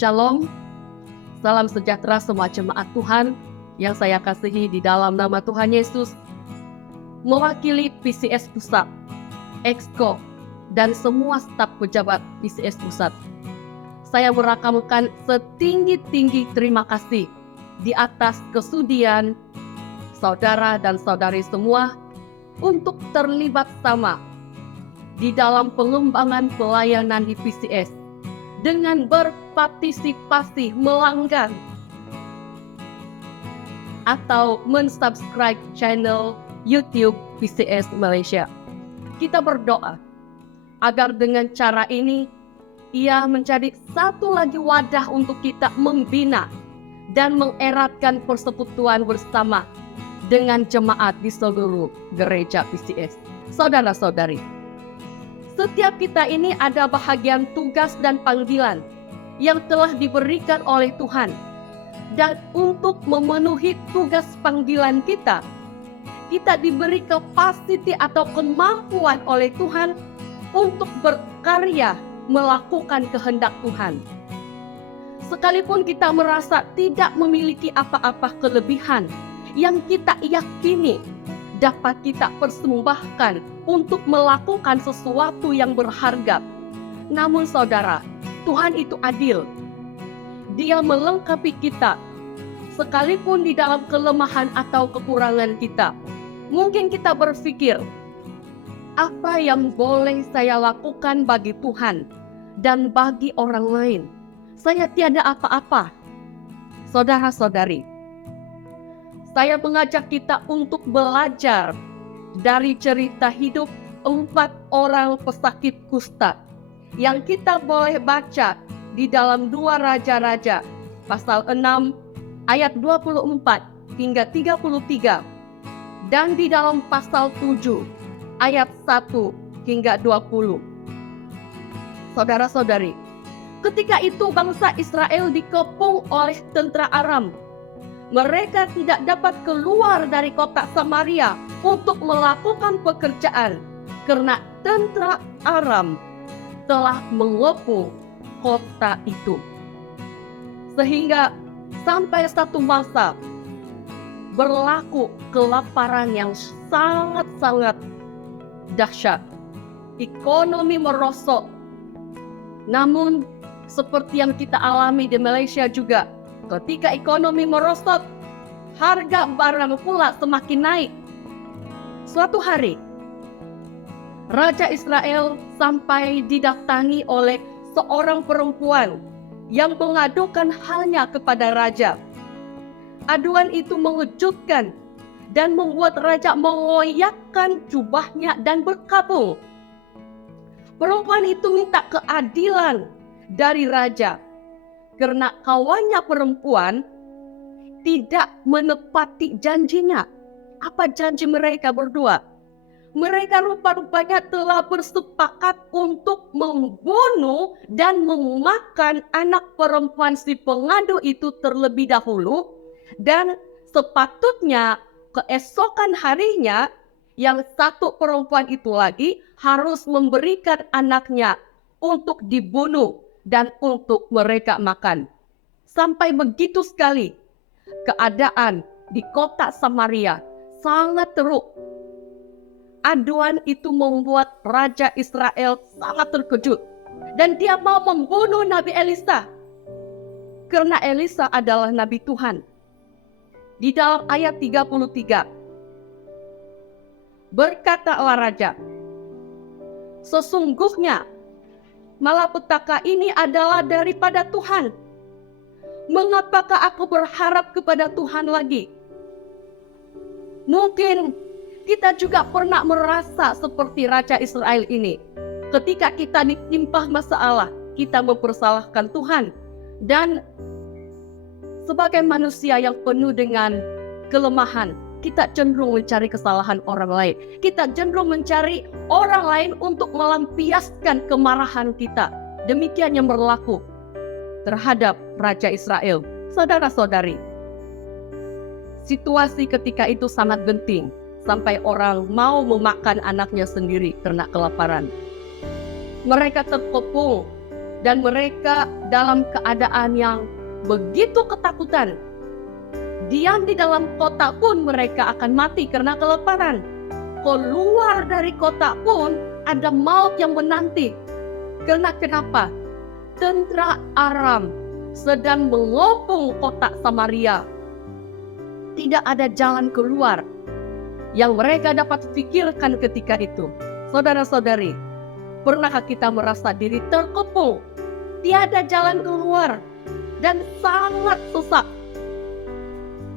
Shalom, salam sejahtera semua jemaat Tuhan yang saya kasihi di dalam nama Tuhan Yesus. Mewakili PCS Pusat, Exco, dan semua staf pejabat PCS Pusat, saya merakamkan setinggi-tinggi terima kasih di atas kesudian saudara dan saudari semua untuk terlibat sama di dalam pengembangan pelayanan di PCS dengan berpartisipasi melanggan atau mensubscribe channel YouTube PCS Malaysia. Kita berdoa agar dengan cara ini ia menjadi satu lagi wadah untuk kita membina dan mengeratkan persekutuan bersama dengan jemaat di seluruh gereja PCS. Saudara-saudari, setiap kita ini ada bahagian tugas dan panggilan yang telah diberikan oleh Tuhan. Dan untuk memenuhi tugas panggilan kita diberi kapasiti atau kemampuan oleh Tuhan untuk berkarya melakukan kehendak Tuhan. Sekalipun kita merasa tidak memiliki apa-apa kelebihan yang kita yakini dapat kita persembahkan untuk melakukan sesuatu yang berharga. Namun saudara, Tuhan itu adil. Dia melengkapi kita, sekalipun di dalam kelemahan atau kekurangan kita. Mungkin kita berpikir, apa yang boleh saya lakukan bagi Tuhan dan bagi orang lain? Saya tiada apa-apa. Saudara-saudari, saya mengajak kita untuk belajar dari cerita hidup 4 orang pesakit kusta yang kita boleh baca di dalam 2 Raja-Raja pasal 6 ayat 24 hingga 33 dan di dalam pasal 7 ayat 1 hingga 20. Saudara-saudari, ketika itu bangsa Israel dikepung oleh tentara Aram. Mereka tidak dapat keluar dari kota Samaria untuk melakukan pekerjaan karena tentara Aram telah mengepung kota itu. Sehingga sampai satu masa berlaku kelaparan yang sangat-sangat dahsyat. Ekonomi merosot. Namun seperti yang kita alami di Malaysia juga, ketika ekonomi merosot, harga barang pula semakin naik. Suatu hari, Raja Israel sampai didatangi oleh seorang perempuan yang mengadukan halnya kepada raja. Aduan itu mengejutkan dan membuat raja mengoyakkan jubahnya dan berkabung. Perempuan itu minta keadilan dari raja karena kawannya perempuan tidak menepati janjinya. Apa janji mereka berdua? Mereka rupa-rupanya telah bersepakat untuk membunuh dan memakan anak perempuan si pengadu itu terlebih dahulu. Dan sepatutnya keesokan harinya yang satu perempuan itu lagi harus memberikan anaknya untuk dibunuh dan untuk mereka makan. Sampai begitu sekali keadaan di kota Samaria sangat teruk. Aduan itu membuat Raja Israel sangat terkejut. Dan dia mau membunuh Nabi Elisa. Karena Elisa adalah Nabi Tuhan. Di dalam ayat 33. Berkatalah Raja, sesungguhnya malapetaka ini adalah daripada Tuhan. Mengapakah aku berharap kepada Tuhan lagi? Mungkin kita juga pernah merasa seperti Raja Israel ini. Ketika kita ditimpa masalah, kita mempersalahkan Tuhan. Dan sebagai manusia yang penuh dengan kelemahan, kita cenderung mencari kesalahan orang lain. Kita cenderung mencari orang lain untuk melampiaskan kemarahan kita. Demikian yang berlaku terhadap Raja Israel. Saudara-saudari, situasi ketika itu sangat genting. Sampai orang mau memakan anaknya sendiri karena kelaparan. Mereka terkepung dan mereka dalam keadaan yang begitu ketakutan. Diam di dalam kota pun mereka akan mati karena kelaparan. Keluar dari kota pun ada maut yang menanti. Karena kenapa? Tentara Aram sedang mengepung kota Samaria. Tidak ada jalan keluar yang mereka dapat pikirkan ketika itu. Saudara-saudari, pernahkah kita merasa diri terkepung? Tiada jalan keluar dan sangat susah.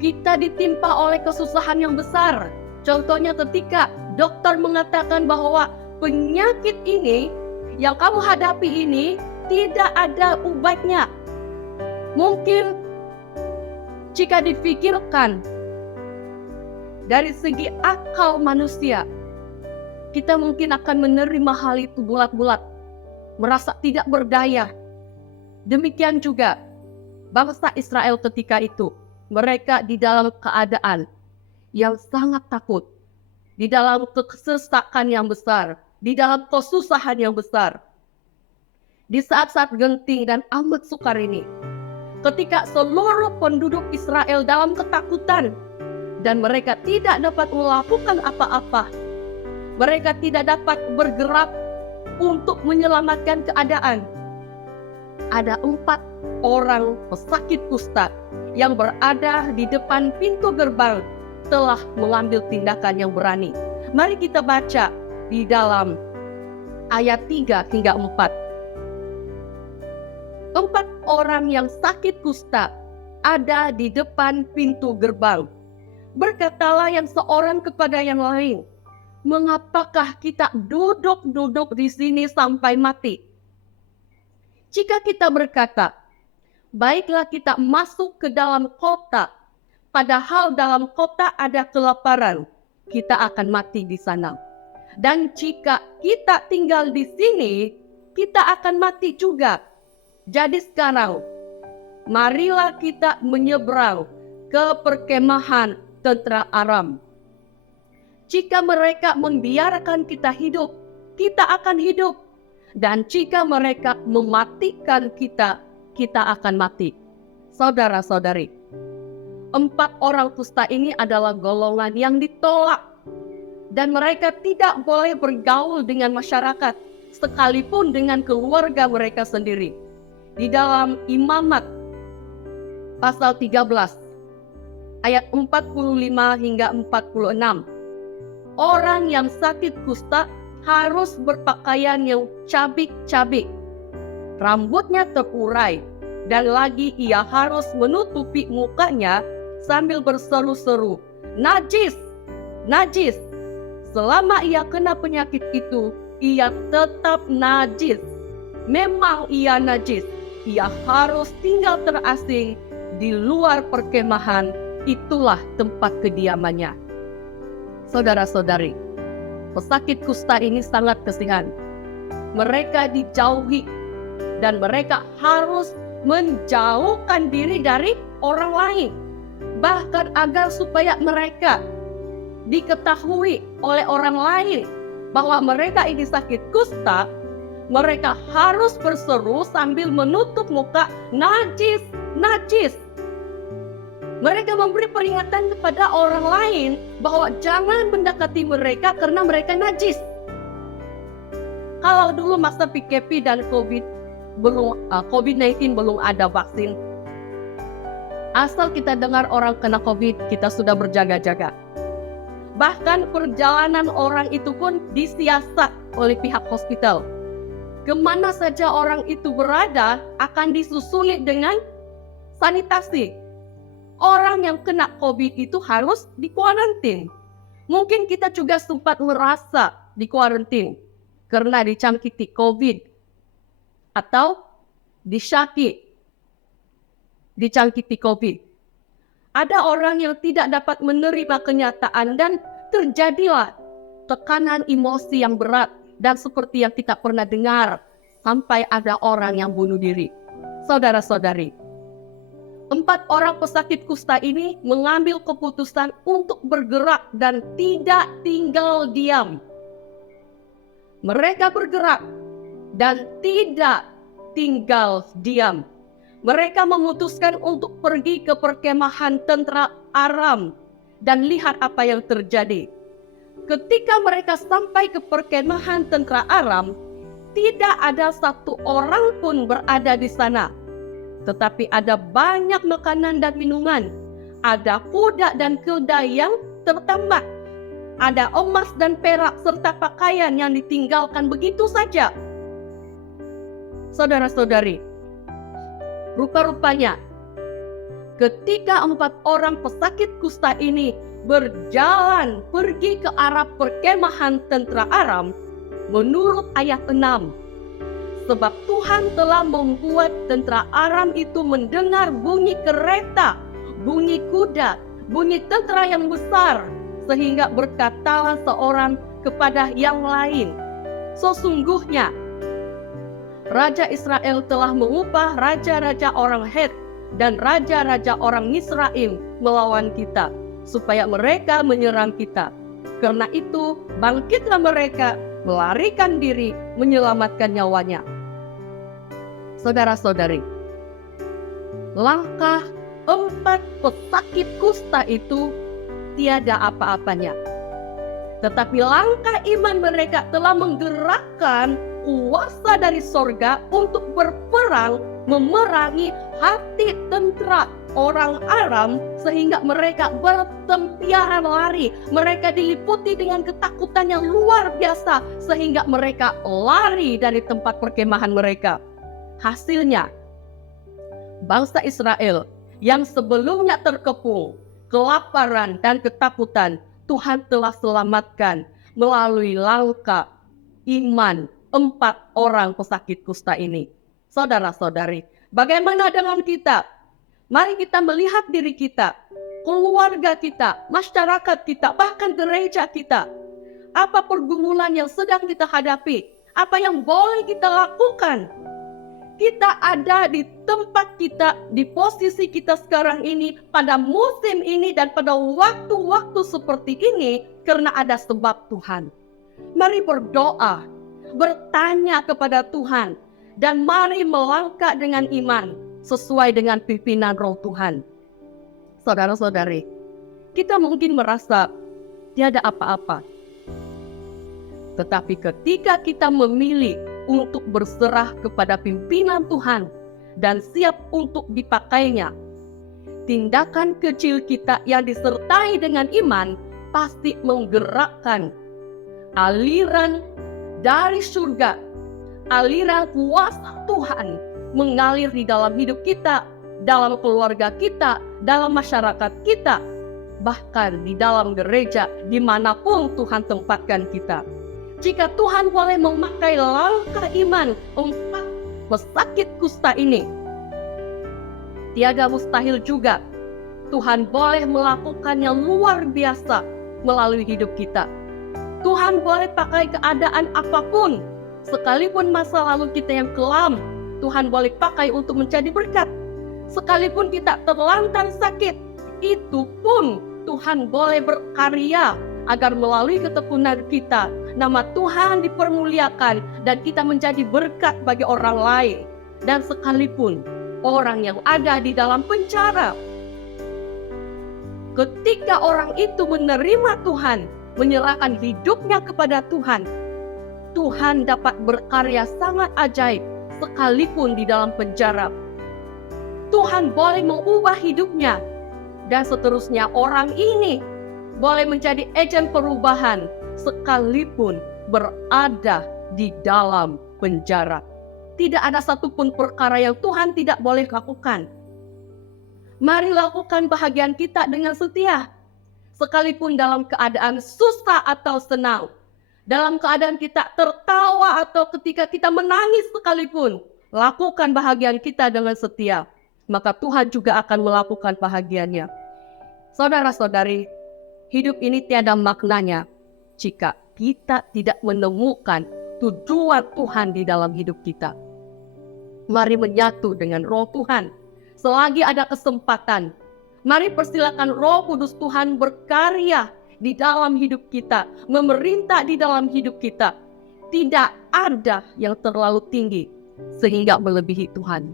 Kita ditimpa oleh kesusahan yang besar. Contohnya ketika dokter mengatakan bahwa penyakit ini yang kamu hadapi ini tidak ada obatnya. Mungkin jika dipikirkan dari segi akal manusia, kita mungkin akan menerima hal itu bulat-bulat, merasa tidak berdaya. Demikian juga bangsa Israel ketika itu. Mereka di dalam keadaan yang sangat takut, di dalam kesesakan yang besar, di dalam kesusahan yang besar. Di saat-saat genting dan amat sukar ini, ketika seluruh penduduk Israel dalam ketakutan dan mereka tidak dapat melakukan apa-apa, mereka tidak dapat bergerak untuk menyelamatkan keadaan. Ada 4 orang pesakit kusta yang berada di depan pintu gerbang telah mengambil tindakan yang berani. Mari kita baca di dalam ayat 3 hingga 4. 4 orang yang sakit kusta ada di depan pintu gerbang. Berkatalah yang seorang kepada yang lain, "Mengapakah kita duduk-duduk di sini sampai mati? Jika kita berkata, baiklah kita masuk ke dalam kota, padahal dalam kota ada kelaparan, kita akan mati di sana. Dan jika kita tinggal di sini, kita akan mati juga. Jadi sekarang, marilah kita menyeberang ke perkemahan tentara Aram. Jika mereka membiarkan kita hidup, kita akan hidup. Dan jika mereka mematikan kita, kita akan mati." Saudara-saudari, 4 orang kusta ini adalah golongan yang ditolak. Dan mereka tidak boleh bergaul dengan masyarakat, sekalipun dengan keluarga mereka sendiri. Di dalam Imamat pasal 13, ayat 45 hingga 46. Orang yang sakit kusta harus berpakaian yang cabik-cabik, rambutnya terurai, dan lagi ia harus menutupi mukanya sambil berseru-seru, "Najis! Najis!" Selama ia kena penyakit itu, ia tetap najis. Memang ia najis. Ia harus tinggal terasing di luar perkemahan. Itulah tempat kediamannya. Saudara-saudari, pesakit kusta ini sangat kasihan. Mereka dijauhi dan mereka harus menjauhkan diri dari orang lain. Bahkan agar supaya mereka diketahui oleh orang lain bahwa mereka ini sakit kusta, mereka harus berseru sambil menutup muka, "Najis, najis." Mereka memberi peringatan kepada orang lain bahwa jangan mendekati mereka karena mereka najis. Kalau dulu masa PKP dan COVID-19 belum ada vaksin, asal kita dengar orang kena COVID, kita sudah berjaga-jaga. Bahkan perjalanan orang itu pun disiasat oleh pihak hospital. Kemana saja orang itu berada akan disusuli dengan sanitasi. Orang yang kena COVID itu harus dikuarantin. Mungkin kita juga sempat merasa dikuarantin karena dicangkiti COVID atau dicangkiti COVID. Ada orang yang tidak dapat menerima kenyataan dan terjadilah tekanan emosi yang berat dan seperti yang kita pernah dengar sampai ada orang yang bunuh diri. Saudara-saudari, 4 orang pesakit kusta ini mengambil keputusan untuk bergerak dan tidak tinggal diam. Mereka bergerak dan tidak tinggal diam. Mereka memutuskan untuk pergi ke perkemahan tentara Aram dan lihat apa yang terjadi. Ketika mereka sampai ke perkemahan tentara Aram, tidak ada satu orang pun berada di sana. Tetapi ada banyak makanan dan minuman. Ada kuda dan keldai yang tertambat. Ada emas dan perak serta pakaian yang ditinggalkan begitu saja. Saudara-saudari, rupa-rupanya ketika 4 orang pesakit kusta ini berjalan pergi ke arah perkemahan tentara Aram, menurut ayat 6, sebab Tuhan telah membuat tentara Aram itu mendengar bunyi kereta, bunyi kuda, bunyi tentara yang besar, sehingga berkatalah seorang kepada yang lain, sesungguhnya Raja Israel telah mengupah raja-raja orang Het dan raja-raja orang Misraim melawan kita, supaya mereka menyerang kita. Karena itu bangkitlah mereka, melarikan diri, menyelamatkan nyawanya. Saudara-saudari, langkah 4 pesakit kusta itu tiada apa-apanya. Tetapi langkah iman mereka telah menggerakkan kuasa dari sorga untuk berperang memerangi hati tentara orang Aram, sehingga mereka bertempiaran lari. Mereka diliputi dengan ketakutan yang luar biasa sehingga mereka lari dari tempat perkemahan mereka. Hasilnya, bangsa Israel yang sebelumnya terkepung, kelaparan dan ketakutan, Tuhan telah selamatkan melalui langkah iman 4 orang pesakit kusta ini. Saudara-saudari, bagaimana dengan kita? Mari kita melihat diri kita, keluarga kita, masyarakat kita, bahkan gereja kita. Apa pergumulan yang sedang kita hadapi? Apa yang boleh kita lakukan? Kita ada di tempat kita, di posisi kita sekarang ini, pada musim ini dan pada waktu-waktu seperti ini, karena ada sebab Tuhan. Mari berdoa, bertanya kepada Tuhan, dan mari melangkah dengan iman sesuai dengan pimpinan Roh Tuhan. Saudara-saudari, kita mungkin merasa tiada apa-apa. Tetapi ketika kita memilih untuk berserah kepada pimpinan Tuhan dan siap untuk dipakainya, tindakan kecil kita yang disertai dengan iman pasti menggerakkan aliran dari surga, aliran kuasa Tuhan mengalir di dalam hidup kita, dalam keluarga kita, dalam masyarakat kita, bahkan di dalam gereja dimanapun Tuhan tempatkan kita. Jika Tuhan boleh memakai langkah iman 4 pesakit kusta ini, tiada mustahil juga Tuhan boleh melakukan yang luar biasa melalui hidup kita. Tuhan boleh pakai keadaan apapun, sekalipun masa lalu kita yang kelam, Tuhan boleh pakai untuk menjadi berkat. Sekalipun kita terlantar sakit, itu pun Tuhan boleh berkarya agar melalui ketekunan kita, nama Tuhan dipermuliakan dan kita menjadi berkat bagi orang lain. Dan sekalipun orang yang ada di dalam penjara, ketika orang itu menerima Tuhan, menyerahkan hidupnya kepada Tuhan, Tuhan dapat berkarya sangat ajaib sekalipun di dalam penjara. Tuhan boleh mengubah hidupnya, dan seterusnya orang ini boleh menjadi agen perubahan sekalipun berada di dalam penjara. Tidak ada satupun perkara yang Tuhan tidak boleh lakukan. Mari lakukan bahagian kita dengan setia. Sekalipun dalam keadaan susah atau senang, dalam keadaan kita tertawa atau ketika kita menangis sekalipun, lakukan bahagian kita dengan setia. Maka Tuhan juga akan melakukan bahagiannya. Saudara-saudari, hidup ini tiada maknanya jika kita tidak menemukan tujuan Tuhan di dalam hidup kita. Mari menyatu dengan Roh Tuhan. Selagi ada kesempatan, mari persilakan Roh Kudus Tuhan berkarya di dalam hidup kita, memerintah di dalam hidup kita. Tidak ada yang terlalu tinggi sehingga melebihi Tuhan.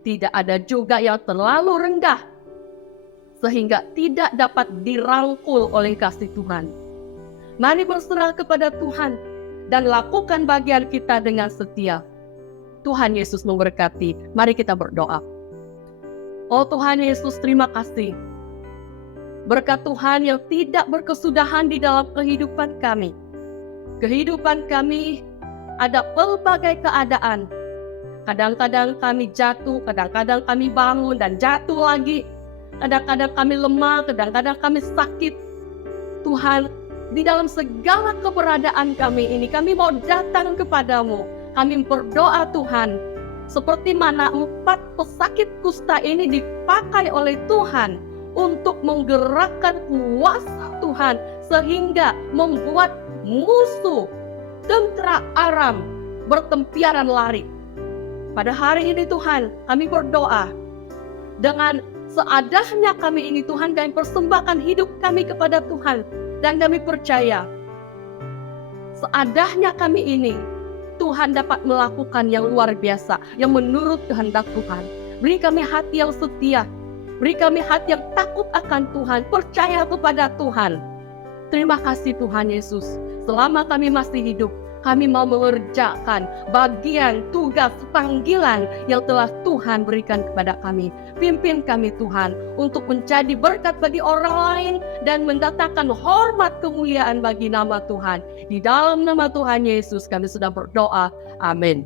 Tidak ada juga yang terlalu rendah sehingga tidak dapat dirangkul oleh kasih Tuhan. Mari berserah kepada Tuhan dan lakukan bagian kita dengan setia. Tuhan Yesus memberkati. Mari kita berdoa. Oh Tuhan Yesus, terima kasih. Berkat Tuhan yang tidak berkesudahan di dalam kehidupan kami. Kehidupan kami ada pelbagai keadaan. Kadang-kadang kami jatuh, kadang-kadang kami bangun dan jatuh lagi. Kadang-kadang kami lemah, kadang-kadang kami sakit. Tuhan, di dalam segala keberadaan kami ini, kami mau datang kepadamu. Kami berdoa Tuhan, seperti mana 4 pesakit kusta ini dipakai oleh Tuhan untuk menggerakkan kuasa Tuhan, sehingga membuat musuh tentara Aram bertempiaran lari. Pada hari ini Tuhan, kami berdoa, dengan seadanya kami ini Tuhan, kami persembahkan hidup kami kepada Tuhan. Dan kami percaya, seadanya kami ini, Tuhan dapat melakukan yang luar biasa, yang menurut kehendak Tuhan. Beri kami hati yang setia, beri kami hati yang takut akan Tuhan, percaya kepada Tuhan. Terima kasih Tuhan Yesus, selama kami masih hidup, kami mau mengerjakan bagian tugas panggilan yang telah Tuhan berikan kepada kami. Pimpin kami Tuhan untuk menjadi berkat bagi orang lain dan mendatangkan hormat kemuliaan bagi nama Tuhan. Di dalam nama Tuhan Yesus kami sudah berdoa. Amin.